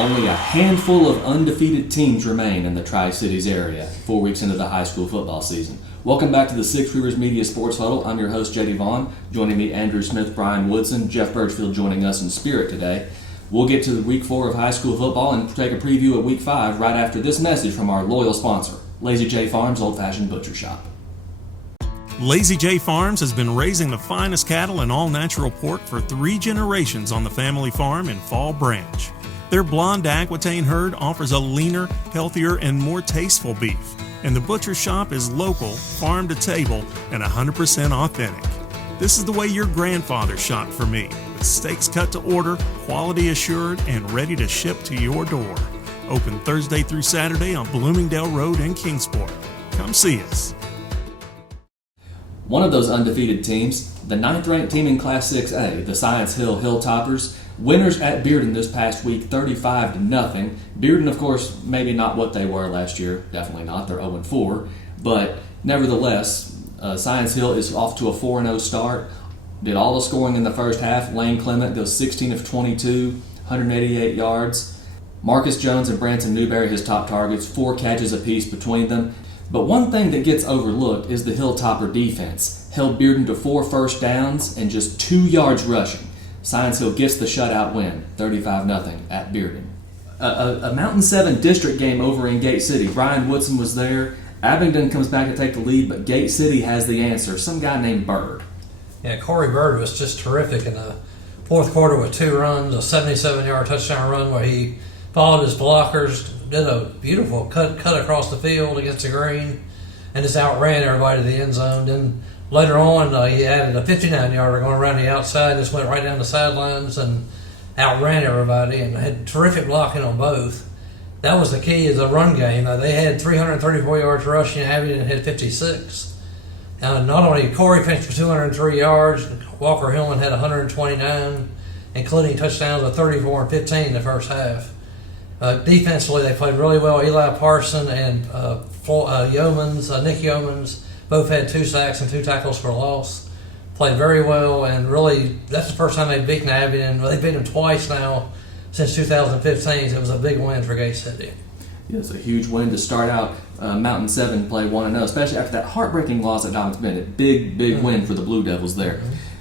Only a handful of undefeated teams remain in the Tri-Cities area 4 weeks into the high school football season. Welcome back to the Six Rivers Media Sports Huddle. I'm your host, JD Vaughn. Joining me, Andrew Smith, Brian Woodson, Jeff Birgefield joining us in spirit today. We'll get to week 4 of high school football and take a preview of week 5 right after this message from our loyal sponsor, Lazy J Farms Old Fashioned Butcher Shop. Lazy J Farms has been raising the finest cattle and all-natural pork for 3 generations on the family farm in Fall Branch. Their blonde Aquitaine herd offers a leaner, healthier, and more tasteful beef. And the butcher shop is local, farm to table, and 100% authentic. This is the way your grandfather shot for me, with steaks cut to order, quality assured, and ready to ship to your door. Open Thursday through Saturday on Bloomingdale Road in Kingsport. Come see us. One of those undefeated teams, the 9th-ranked team in Class 6A, the Science Hill Hilltoppers, winners at Bearden this past week, 35-0. Bearden, of course, maybe not what they were last year. Definitely not. They're 0-4. But nevertheless, Science Hill is off to a 4-0 start. Did all the scoring in the first half. Lane Clement goes 16 of 22, 188 yards. Marcus Jones and Branson Newberry, his top targets, 4 catches apiece between them. But one thing that gets overlooked is the Hilltopper defense. Held Bearden to 4 first downs and just 2 yards rushing. Science Hill gets the shutout win, 35-0 at Bearden. A Mountain 7 district game over in Gate City. Brian Woodson was there. Abingdon comes back to take the lead, but Gate City has the answer. Some guy named Bird. Yeah, Cory Bird was just terrific in the fourth quarter with 2 runs, a 77-yard touchdown run where he followed his blockers, did a beautiful cut across the field against the green, and just outran everybody to the end zone. Then later on, he added a 59-yarder going around the outside, just went right down the sidelines and outran everybody and had terrific blocking on both. That was the key, is the run game. They had 334 yards rushing, Abingdon had 56. Not only Cory finished for 203 yards, Walker Hillman had 129, including touchdowns of 34 and 15 in the first half. Defensively, they played really well. Eli Parson and Nick Yeomans both had 2 sacks and 2 tackles for loss. Played very well, and really, that's the first time they've beaten Abingdon. They've beaten them twice now since 2015, so it was a big win for Gate City. Yeah, it's a huge win to start out Mountain 7 play 1-0, especially after that heartbreaking loss at Dobyns-Bennett. Big win for the Blue Devils there.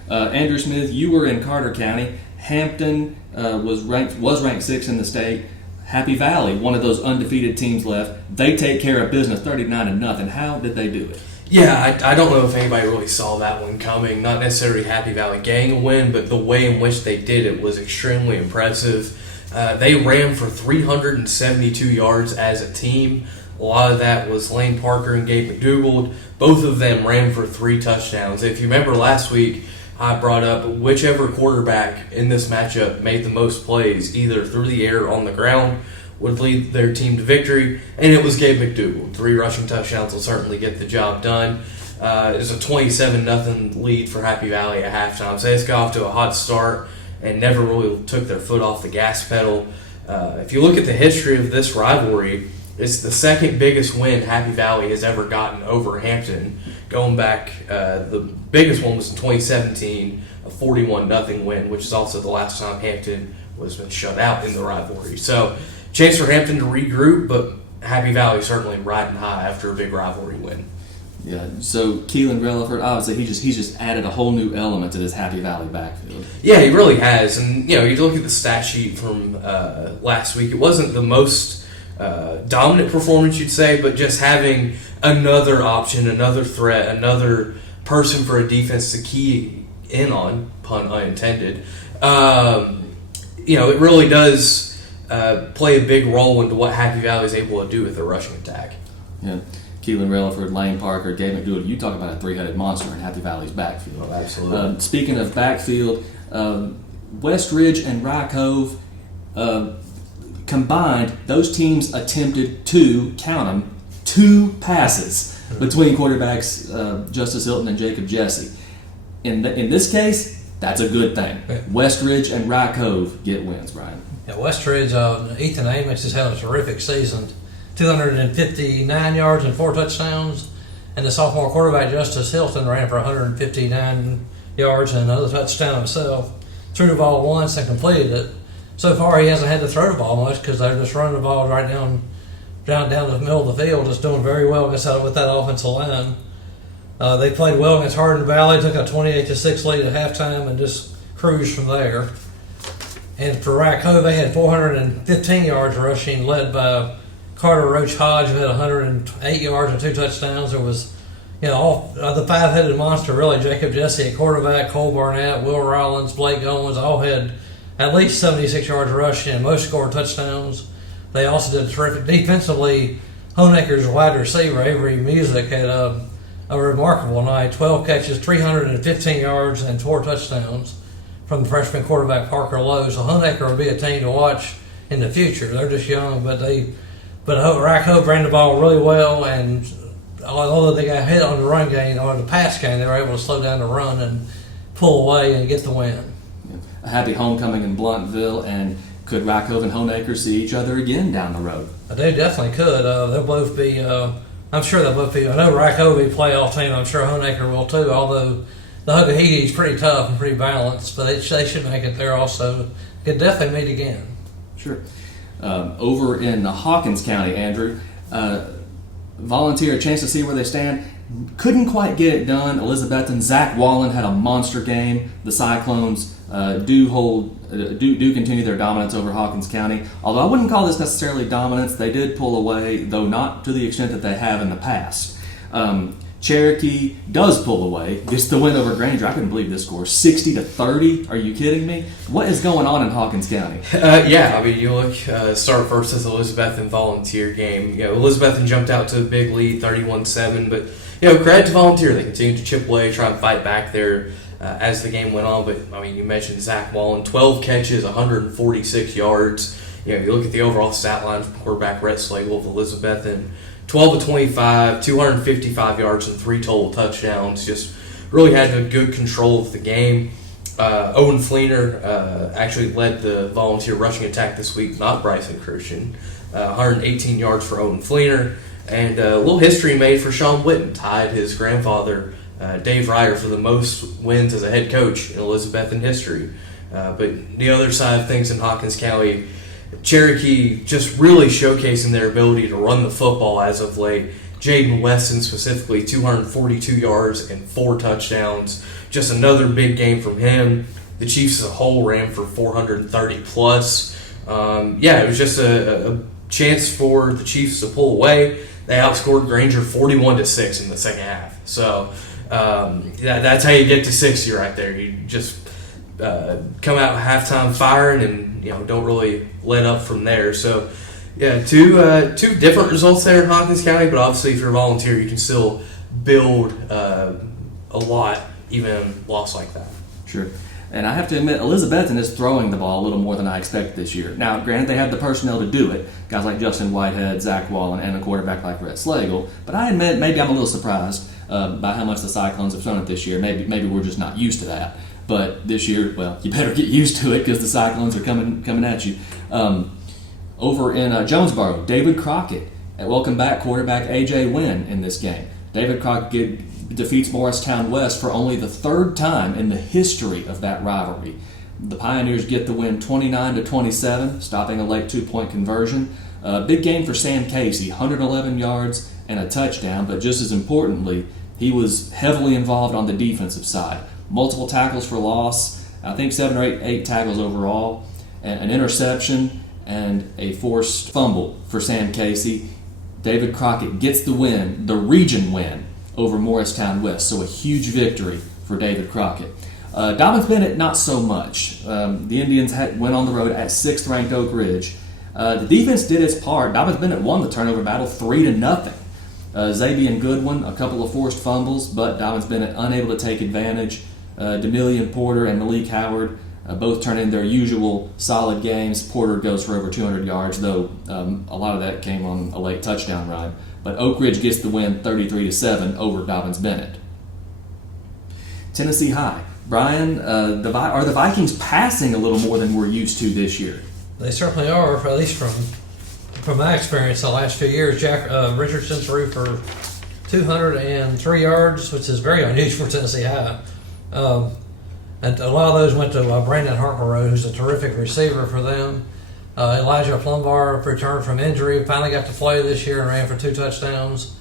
Andrew Smith, you were in Carter County. Hampton was ranked 6th in the state. Happy Valley, one of those undefeated teams left. They take care of business 39-0. How did they do it? Yeah, I don't know if anybody really saw that one coming. Not necessarily Happy Valley getting a win, but the way in which they did it was extremely impressive. They ran for 372 yards as a team. A lot of that was Lane Parker and Gabe McDougald. Both of them ran for 3 touchdowns. If you remember last week, I brought up whichever quarterback in this matchup made the most plays, either through the air or on the ground, would lead their team to victory, and it was Gabe McDougald. 3 rushing touchdowns will certainly get the job done. It was a 27-0 lead for Happy Valley at halftime, so it's got off to a hot start and never really took their foot off the gas pedal. If you look at the history of this rivalry, it's the second biggest win Happy Valley has ever gotten over Hampton. Going back, the biggest one was in 2017, a 41-0 win, which is also the last time Hampton was been shut out in the rivalry. So, chance for Hampton to regroup, but Happy Valley certainly riding high after a big rivalry win. Yeah, so Keelan Relaford, obviously he's just added a whole new element to this Happy Valley backfield. Yeah, he really has. And, you look at the stat sheet from last week, it wasn't the most dominant performance, you'd say, but just having another option, another threat, another person for a defense to key in on, pun unintended, it really does play a big role into what Happy Valley is able to do with their rushing attack. Yeah, Keelan Relaford, Lane Parker, Gabe McDougald. You talk about a 3-headed monster in Happy Valley's backfield. Oh, absolutely. Speaking of backfield, West Ridge and Rye Cove combined, those teams attempted to, count them, 2 passes between quarterbacks Justice Hilton and Jacob Jesse. In this case, that's a good thing. West Ridge and Rye Cove get wins, Brian. Yeah, West Ridge, Ethan Amos has had a terrific season. 259 yards and 4 touchdowns. And the sophomore quarterback, Justice Hilton, ran for 159 yards and another touchdown himself. Threw the ball once and completed it. so far he hasn't had to throw the ball much because they're just running the ball right down the middle of the field, just doing very well with that offensive line. They played well against Hardin Valley, took a 28-6 lead at halftime, and just cruised from there. And for Cove, they had 415 yards rushing, led by Carter Roach Hodge, who had 108 yards and 2 touchdowns. There was, all the five-headed monster, really. Jacob Jesse at quarterback, Cole Barnett, Will Rollins, Blake Owens, all had at least 76 yards rushing, and most scored touchdowns. They also did terrific defensively. Honecker's wide receiver, Avery Music, had a remarkable night. 12 catches, 315 yards, and 4 touchdowns from the freshman quarterback Parker Lowe. So Honecker will be a team to watch in the future. They're just young, but Cove ran the ball really well, and although they got hit on the run game or the pass game, they were able to slow down the run and pull away and get the win. A happy homecoming in Bluntville, and could Cove and Honecker see each other again down the road? They definitely could. They'll both be. I'm sure they'll both be. I know Cove will be a playoff team. I'm sure Honecker will too. Although the Huckahee is pretty tough and pretty balanced, but they should make it there also. Could definitely meet again. Sure. Over in Hawkins County, Andrew, volunteer a chance to see where they stand. Couldn't quite get it done. Elizabethon, Zach Wallen had a monster game. The Cyclones do continue their dominance over Hawkins County. Although I wouldn't call this necessarily dominance, they did pull away, though not to the extent that they have in the past. Cherokee does pull away, gets the win over Granger. I couldn't believe this score, 60-30. Are you kidding me? What is going on in Hawkins County? You look. Start first as the Elizabethon Volunteer game. Elizabethon jumped out to a big lead, 31-7. But credit to Volunteer, they continued to chip away, try and fight back there as the game went on. But you mentioned Zach Wallen, 12 catches, 146 yards. You look at the overall stat line from quarterback Rhett Slagle of Elizabethon. 12 to 25, 255 yards and 3 total touchdowns. Just really had a good control of the game. Owen Fleener actually led the Volunteer rushing attack this week, not Bryson Christian. 118 yards for Owen Fleener. And a little history made for Sean Witten, tied his grandfather, Dave Ryder, for the most wins as a head coach in Elizabethon history. But the other side of things in Hawkins County, Cherokee just really showcasing their ability to run the football as of late. Jaden Weston specifically, 242 yards and 4 touchdowns. Just another big game from him. The Chiefs as a whole ran for 430 plus. It was just a chance for the Chiefs to pull away. They outscored Granger 41-6 in the second half. So that's how you get to 60 right there. You just come out halftime firing and don't really let up from there. So two different results there in Hawkins County, but obviously if you're a Volunteer, you can still build a lot even in a loss like that. Sure. And I have to admit, Elizabethon is throwing the ball a little more than I expected this year. Now, granted, they have the personnel to do it. Guys like Justin Whitehead, Zach Wallen, and a quarterback like Rhett Slagle. But I admit, maybe I'm a little surprised by how much the Cyclones have thrown it this year. Maybe we're just not used to that. But this year, well, you better get used to it because the Cyclones are coming at you. Over in Jonesboro, David Crockett, welcome back quarterback A.J. Wynn in this game. David Crockett defeats Morristown West for only the 3rd time in the history of that rivalry. The Pioneers get the win 29-27, stopping a late 2-point conversion. Big game for Sam Casey, 111 yards and a touchdown, but just as importantly, he was heavily involved on the defensive side. Multiple tackles for loss, I think 7 or 8 tackles overall, an interception, and a forced fumble for Sam Casey. David Crockett gets the win, the region win, over Morristown West, so a huge victory for David Crockett. Dobyns-Bennett, not so much. The Indians went on the road at 6th-ranked Oak Ridge. The defense did its part. Dobyns-Bennett won the turnover battle 3-0. Zabian Goodwin, a couple of forced fumbles, but Dobyns-Bennett unable to take advantage. Demillion Porter and Malik Howard both turn in their usual solid games. Porter goes for over 200 yards, though a lot of that came on a late touchdown run. But Oak Ridge gets the win 33-7 over Dobyns-Bennett. Tennessee High. Brian, are the Vikings passing a little more than we're used to this year? They certainly are, at least from my experience the last few years. Jack Richardson threw for 203 yards, which is very unusual for Tennessee High. And a lot of those went to Brandon Harper, who's a terrific receiver for them. Elijah Plumbar returned from injury, finally got to play this year and ran for 2 touchdowns.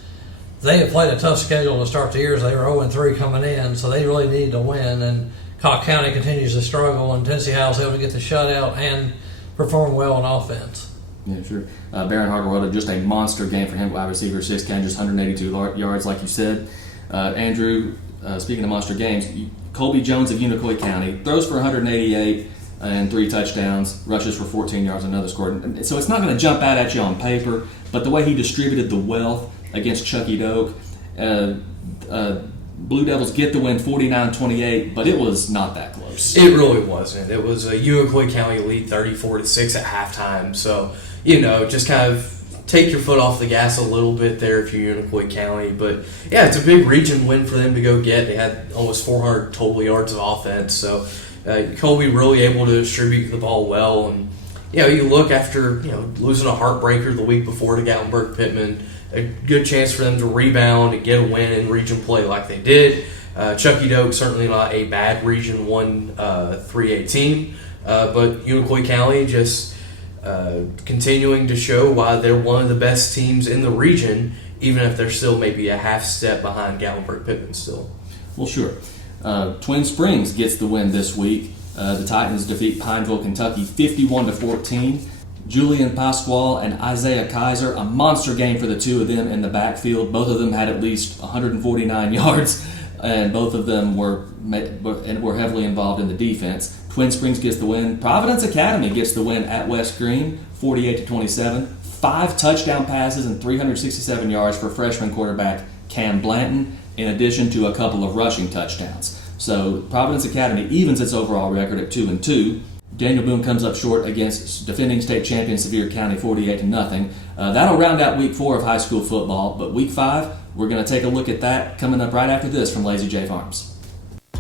They had played a tough schedule to start the year, as they were 0-3 coming in, so they really needed to win. And Cocke County continues to struggle, and Tennessee High was able to get the shutout and perform well on offense. Yeah, sure. Baron Harper, just a monster game for him, wide receiver, 6 catches, 182 yards, like you said. Andrew, speaking of monster games, Colby Jones of Unicoi County throws for 188 and 3 touchdowns, rushes for 14 yards, another score. So it's not going to jump out at you on paper, but the way he distributed the wealth against Chucky Doak, Blue Devils get the win 49-28, but it was not that close. It really wasn't. It was a Unicoi County lead 34-6 at halftime. So, just kind of take your foot off the gas a little bit there if you're Unicoi County. But, yeah, it's a big region win for them to go get. They had almost 400 total yards of offense. So, Colby really able to distribute the ball well. And, you look after, losing a heartbreaker the week before to Gatlinburg-Pittman, a good chance for them to rebound and get a win in region play like they did. Chucky Doak, certainly not a bad Region 1 3A team, but Unicoi County just continuing to show why they're one of the best teams in the region, even if they're still maybe a half step behind Gatlinburg-Pittman still. Well, sure. Twin Springs gets the win this week. The Titans defeat Pineville, Kentucky 51-14. Julian Pasquale and Isaiah Kaiser, a monster game for the two of them in the backfield. Both of them had at least 149 yards, and both of them were heavily involved in the defense. Twin Springs gets the win. Providence Academy gets the win at West Green, 48-27. 5 touchdown passes and 367 yards for freshman quarterback Cam Blanton, in addition to a couple of rushing touchdowns. So Providence Academy evens its overall record at 2-2. Daniel Boone comes up short against defending state champion Sevier County 48-0. That'll round out week 4 of high school football, but week 5, we're going to take a look at that coming up right after this from Lazy J Farms.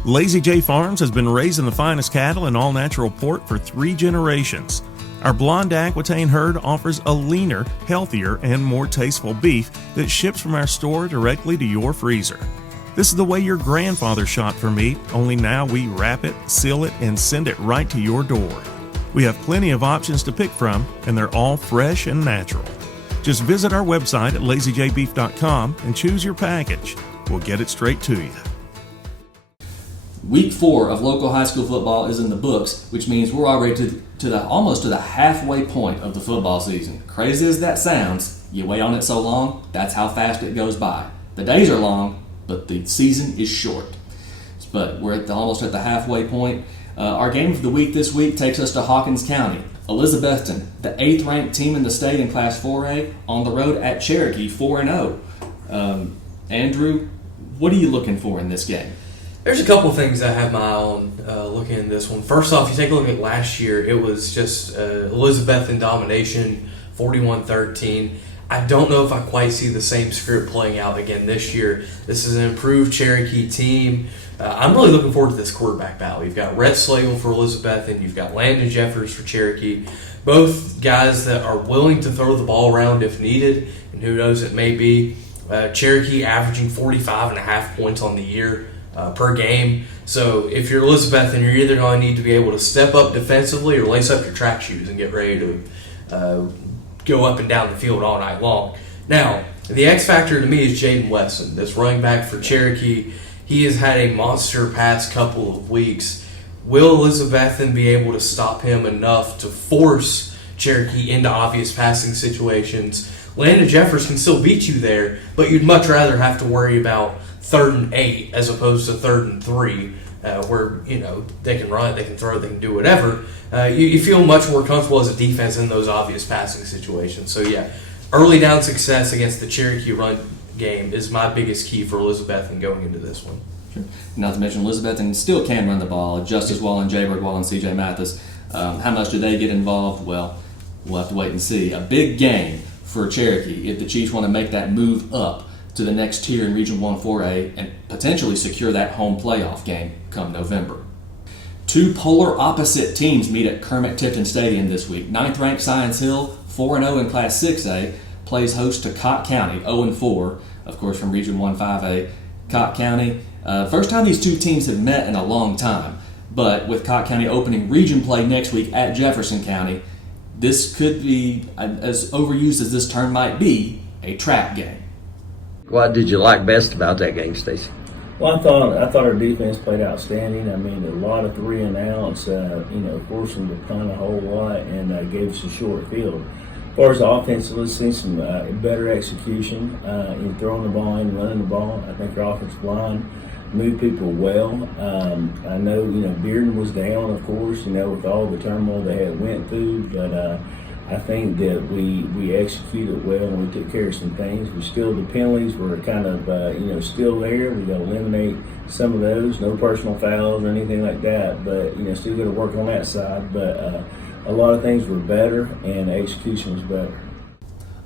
Lazy J Farms has been raising the finest cattle and all-natural pork for 3 generations. Our blonde Aquitaine herd offers a leaner, healthier, and more tasteful beef that ships from our store directly to your freezer. This is the way your grandfather shot for meat, only now we wrap it, seal it, and send it right to your door. We have plenty of options to pick from, and they're all fresh and natural. Just visit our website at lazyjbeef.com and choose your package. We'll get it straight to you. Week 4 of local high school football is in the books, which means we're already almost to the halfway point of the football season. Crazy as that sounds, you wait on it so long, that's how fast it goes by. The days are long, but the season is short. But we're almost at the halfway point. Our game of the week this week takes us to Hawkins County. Elizabethton, the 8th ranked team in the state in Class 4A, on the road at Cherokee, 4-0. Andrew, what are you looking for in this game? There's a couple things I have my eye on looking at this one. First off, you take a look at last year, it was just Elizabethton domination, 41-13. I don't know if I quite see the same script playing out again this year. This is an improved Cherokee team. I'm really looking forward to this quarterback battle. You've got Rhett Slagle for Elizabethton. You've got Landon Jeffers for Cherokee. Both guys that are willing to throw the ball around if needed, and who knows, it may be. Cherokee averaging 45.5 points on the year per game. So if you're Elizabethton, you're either going to need to be able to step up defensively or lace up your track shoes and get ready to go up and down the field all night long. Now, the X factor to me is Jaden Wesson, this running back for Cherokee. He has had a monster past couple of weeks. Will Elizabethton be able to stop him enough to force Cherokee into obvious passing situations? Landon Jeffers can still beat you there, but you'd much rather have to worry about 3rd and 8 as opposed to 3rd and 3, where they can run, they can throw, they can do whatever. You feel much more comfortable as a defense in those obvious passing situations. So yeah, early down success against the Cherokee run game is my biggest key for Elizabethton going into this one. Sure. Not to mention Elizabethton still can run the ball. Justice Wallen, Jay Birdwall, and C.J. Mathis. How much do they get involved? Well, we'll have to wait and see. A big game for Cherokee if the Chiefs want to make that move up to the next tier in Region 1 4A and potentially secure that home playoff game come November. 2 polar opposite teams meet at Kermit-Tipton Stadium this week. 9th-ranked Science Hill, 4-0 in Class 6A, plays host to Cocke County, 0-4, of course from Region 1 5A. Cocke County, first time these two teams have met in a long time. But with Cocke County opening region play next week at Jefferson County, this could be, as overused as this term might be, a trap game. What did you like best about that game, Stacey? Well, I thought our defense played outstanding. I mean, a lot of 3 and outs, forced them to punt a whole lot and gave us a short field. As far as the offense, let's see some better execution in throwing the ball and running the ball. I think our offensive line moved people well. I know, Bearden was down, of course, with all the turmoil they had went through, but I think that we executed well and we took care of some things. The penalties were kind of, still there. We got to eliminate some of those. No personal fouls or anything like that, but, still got to work on that side. But a lot of things were better and the execution was better.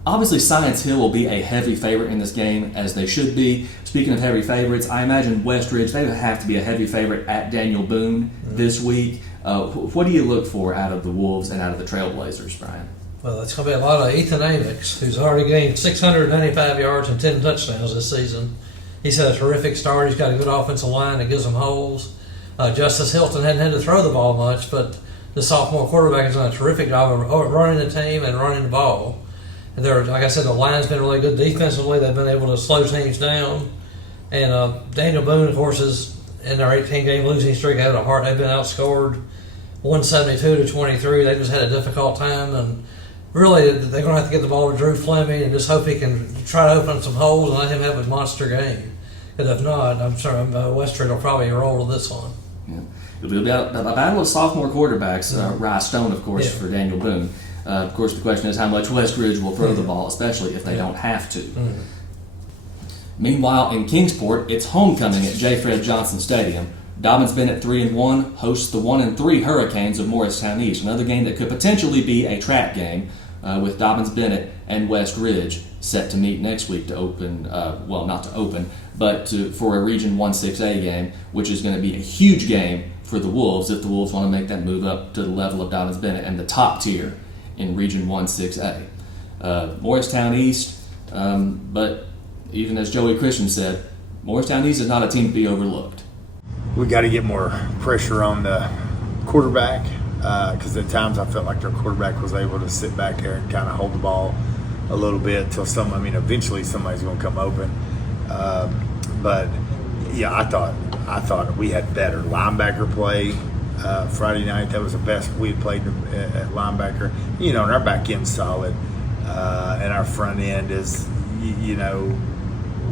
Obviously, Science Hill will be a heavy favorite in this game, as they should be. Speaking of heavy favorites, I imagine Westridge, they would have to be a heavy favorite at Daniel Boone this week. What do you look for out of the Wolves and out of the Trailblazers, Brian? Well, it's going to be a lot of Ethan Amix, who's already gained 695 yards and 10 touchdowns this season. He's had a terrific start. He's got a good offensive line that gives him holes. Justice Hilton hadn't had to throw the ball much, but the sophomore quarterback has done a terrific job of running the team and running the ball. And like I said, the line's been really good defensively. They've been able to slow teams down. And Daniel Boone, of course, is in their 18-game losing streak. They've been outscored 172-23. They just had a difficult time, and really they're going to have to get the ball to Drew Fleming and just hope he can try to open some holes and let him have a monster game. Because if not, I'm sure Westridge will probably roll to this one. Yeah. It'll be a battle of sophomore quarterbacks. Rye Stone, of course, for Daniel Boone. Of course, the question is how much Westridge will throw the ball, especially if they don't have to. Meanwhile, in Kingsport, it's homecoming at J. Fred Johnson Stadium. Dobyns-Bennett 3-1 hosts the 1-3 Hurricanes of Morristown East. Another game that could potentially be a trap game, with Dobyns-Bennett and West Ridge set to meet next week to open, not to open, but for a Region 1-6A game, which is going to be a huge game for the Wolves if the Wolves want to make that move up to the level of Dobyns-Bennett and the top tier in Region 1-6A. Morristown East, but even as Joey Christian said, Morristown East is not a team to be overlooked. We got to get more pressure on the quarterback because at times I felt like their quarterback was able to sit back there and kind of hold the ball a little bit till eventually somebody's going to come open. But yeah, I thought we had better linebacker play Friday night. That was the best we had played at linebacker. And our back end's solid, and our front end is,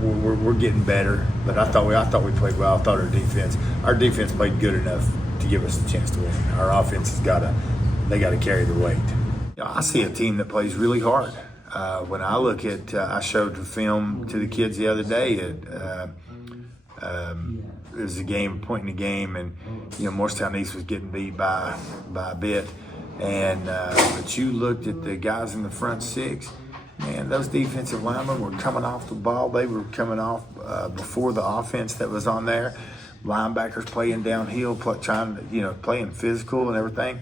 we're getting better. But I thought we played well. I thought our defense played good enough to give us a chance to win. Our offense has got to carry the weight. I see a team that plays really hard. When I look at, I showed the film to the kids the other day. It was a point in the game, and Morristown East was getting beat by a bit. And but you looked at the guys in the front six. Man, those defensive linemen were coming off the ball. They were coming off before the offense that was on there. Linebackers playing downhill, playing physical and everything.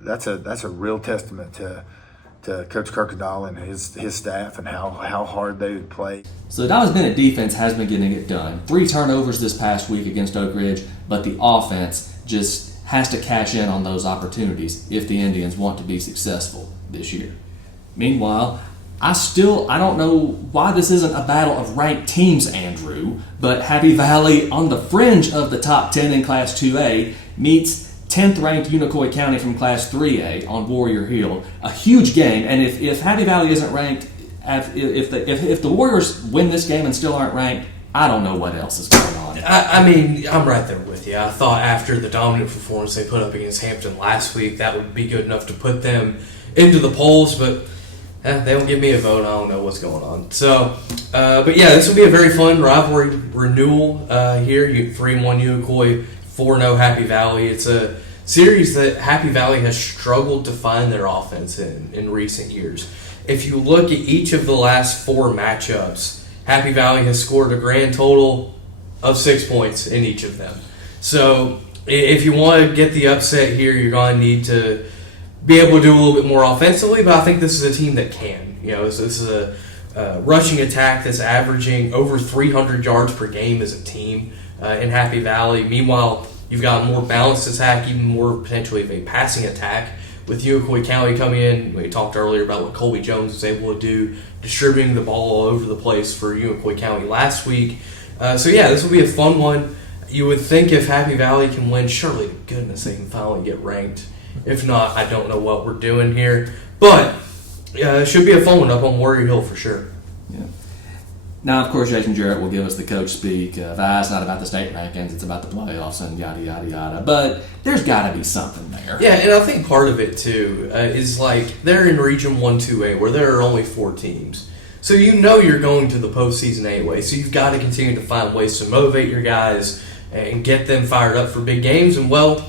That's a real testament to Coach Kirkendall and his staff and how hard they would play. So the Dobyns-Bennett defense has been getting it done. 3 turnovers this past week against Oak Ridge, but the offense just has to cash in on those opportunities if the Indians want to be successful this year. Meanwhile, I don't know why this isn't a battle of ranked teams, Andrew, but Happy Valley, on the fringe of the top 10 in Class 2A, meets 10th ranked Unicoi County from Class 3A on Warrior Hill. A huge game, and if Happy Valley isn't ranked, if the Warriors win this game and still aren't ranked, I don't know what else is going on. I'm right there with you. I thought after the dominant performance they put up against Hampton last week, that would be good enough to put them into the polls, but they don't give me a vote. I don't know what's going on. So, but yeah, this will be a very fun rivalry renewal here. 3-1 Unicoi, 4-0 Happy Valley. It's a series that Happy Valley has struggled to find their offense in recent years. If you look at each of the last 4 matchups, Happy Valley has scored a grand total of 6 points in each of them. So if you want to get the upset here, you're going to need to be able to do a little bit more offensively, but I think this is a team that can. This is a rushing attack that's averaging over 300 yards per game as a team in Happy Valley. Meanwhile, You've got a more balanced attack, even more potentially of a passing attack. With Unicoi County coming in, we talked earlier about what Colby Jones was able to do, distributing the ball all over the place for Unicoi County last week. This will be a fun one. You would think if Happy Valley can win, surely to goodness they can finally get ranked. If not, I don't know what we're doing here. But it should be a fun one up on Warrior Hill for sure. Yeah. Now, of course, Jason Jarrett will give us the coach speak. It's not about the state rankings, it's about the playoffs and yada, yada, yada. But there's got to be something there. Yeah, and I think part of it, too, is like they're in Region 1-2A where there are only 4 teams. So you know you're going to the postseason anyway. So you've got to continue to find ways to motivate your guys and get them fired up for big games. And, well,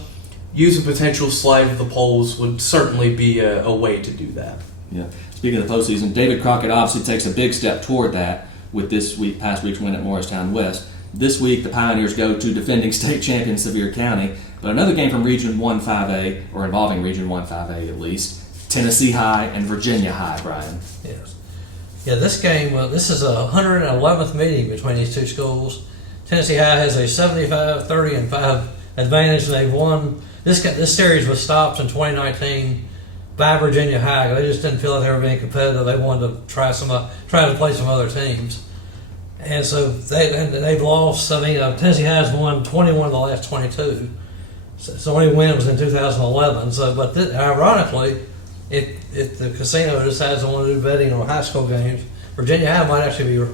use a potential slide of the polls would certainly be a way to do that. Yeah. Speaking of the postseason, David Crockett obviously takes a big step toward that with past week's win at Morristown West. This week, the Pioneers go to defending state champion Sevier County. But another game from Region 1-5A, or involving Region 1-5A at least, Tennessee High and Virginia High, Brian. Yes. Yeah, this game, this is a 111th meeting between these two schools. Tennessee High has a 75-30-5 advantage, and they've won. This series was stopped in 2019 by Virginia High. They just didn't feel like they were being competitive. They wanted to try to play some other teams, and so they've lost. Tennessee High has won 21 of the last 22. So only win was in 2011. Ironically, if the casino decides to want to do betting on high school games, Virginia High might actually be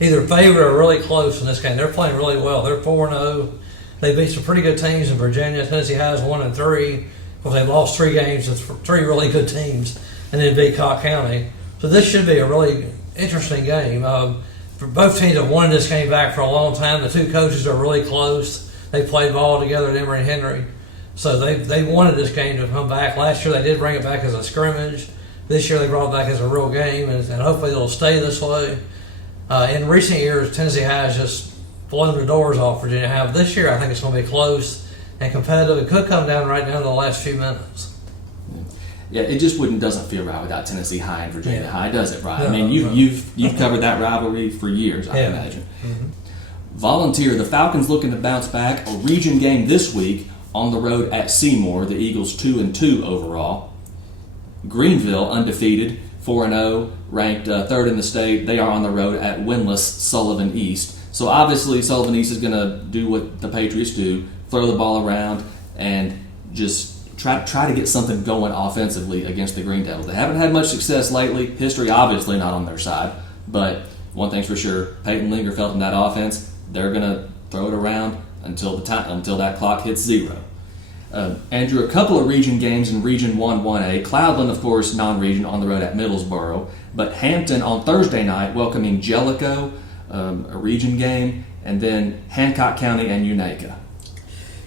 either favored or really close in this game. They're playing really well. They're 4-0. They beat some pretty good teams in Virginia. Tennessee High is 1-3. Well, they've lost 3 games to 3 really good teams, and then beat Cott County. So this should be a really interesting game. For both teams have won this game back for a long time. The two coaches are really close. They played ball together at Emory Henry. So they wanted this game to come back. Last year they did bring it back as a scrimmage. This year they brought it back as a real game, and hopefully it'll stay this way. In recent years, Tennessee High has just blown the doors off Virginia High. But this year I think it's going to be close and competitive. It could come down right down to the last few minutes. Yeah, it just doesn't feel right without Tennessee High and Virginia High, does it, Brian? No, I mean, you've covered that rivalry for years, I imagine. Mm-hmm. Volunteer, the Falcons looking to bounce back. A region game this week on the road at Seymour. The Eagles 2-2 overall. Greenville undefeated, 4-0, ranked 3rd in the state. They are on the road at winless Sullivan East. So obviously Sullivan East is going to do what the Patriots do, throw the ball around and just try to get something going offensively against the Green Devils. They haven't had much success lately. History obviously not on their side, but one thing's for sure: Peyton Lingerfeld and that offense, they're going to throw it around until that clock hits 0. Andrew, a couple of region games in Region 1-1A. Cloudland, of course, non-region on the road at Middlesboro, but Hampton on Thursday night welcoming Jellicoe, a region game, and then Hancock County and Unicoi.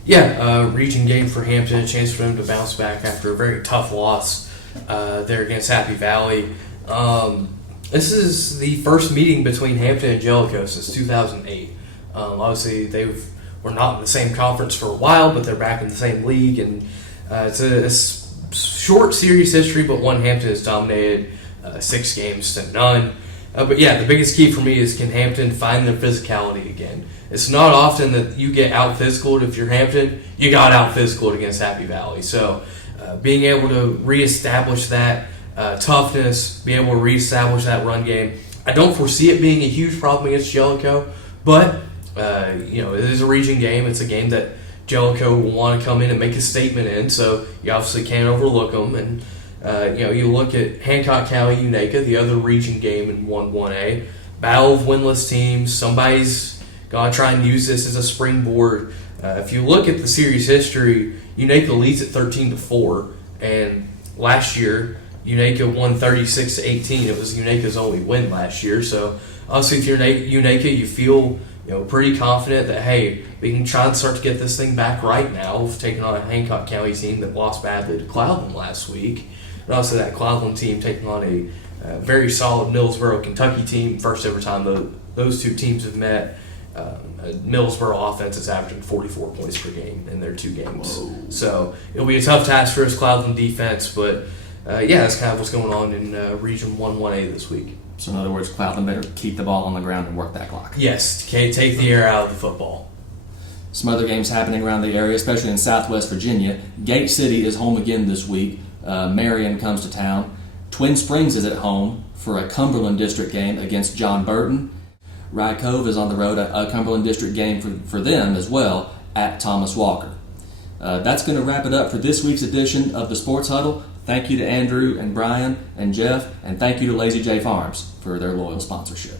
Yeah, region game for Hampton, a chance for them to bounce back after a very tough loss there against Happy Valley. This is the first meeting between Hampton and Jellicoe since 2008. Obviously, they were not in the same conference for a while, but they're back in the same league, and it's a short series history, but one Hampton has dominated 6 games to none. But yeah, the biggest key for me is, can Hampton find their physicality again? It's not often that you get out-physicaled. If you're Hampton, you got out-physicaled against Happy Valley. So being able to reestablish that toughness, being able to reestablish that run game, I don't foresee it being a huge problem against Jellicoe, but it is a region game. It's a game that Jellicoe will want to come in and make a statement in, so you obviously can't overlook them. And you look at Hancock County, Unicoi, the other region game in 1-1A, battle of winless teams. Somebody's got to try and use this as a springboard. If you look at the series history, Unicoi leads at 13-4, and last year Unicoi won 36-18. It was Unico's only win last year. So obviously, if you're Unicoi, you feel pretty confident that, hey, we can try and start to get this thing back right now. We've taken on a Hancock County team that lost badly to Cloudland last week. And also that Cloudland team taking on a very solid Millsboro, Kentucky team. First ever time those two teams have met. Millsboro offense is averaging 44 points per game in their 2 games. Whoa. So it'll be a tough task for us Cloudland defense, but that's kind of what's going on in Region 1-1A this week. So in other words, Cloudland better keep the ball on the ground and work that clock. Yes, take the air out of the football. Some other games happening around the area, especially in Southwest Virginia. Gate City is home again this week. Marion comes to town. Twin Springs is at home for a Cumberland District game against John Burton. Rye Cove is on the road, a Cumberland District game for them as well, at Thomas Walker. That's going to wrap it up for this week's edition of the Sports Huddle. Thank you to Andrew and Brian and Jeff, and thank you to Lazy J Farms for their loyal sponsorship.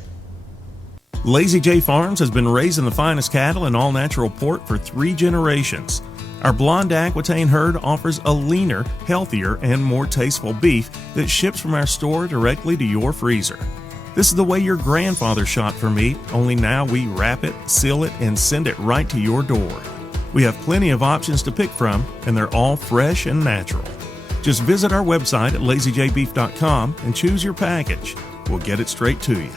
Lazy J Farms has been raising the finest cattle in all-natural pork for 3 generations. Our blonde Aquitaine herd offers a leaner, healthier, and more tasteful beef that ships from our store directly to your freezer. This is the way your grandfather shot for meat, only now we wrap it, seal it, and send it right to your door. We have plenty of options to pick from, and they're all fresh and natural. Just visit our website at lazyjbeef.com and choose your package. We'll get it straight to you.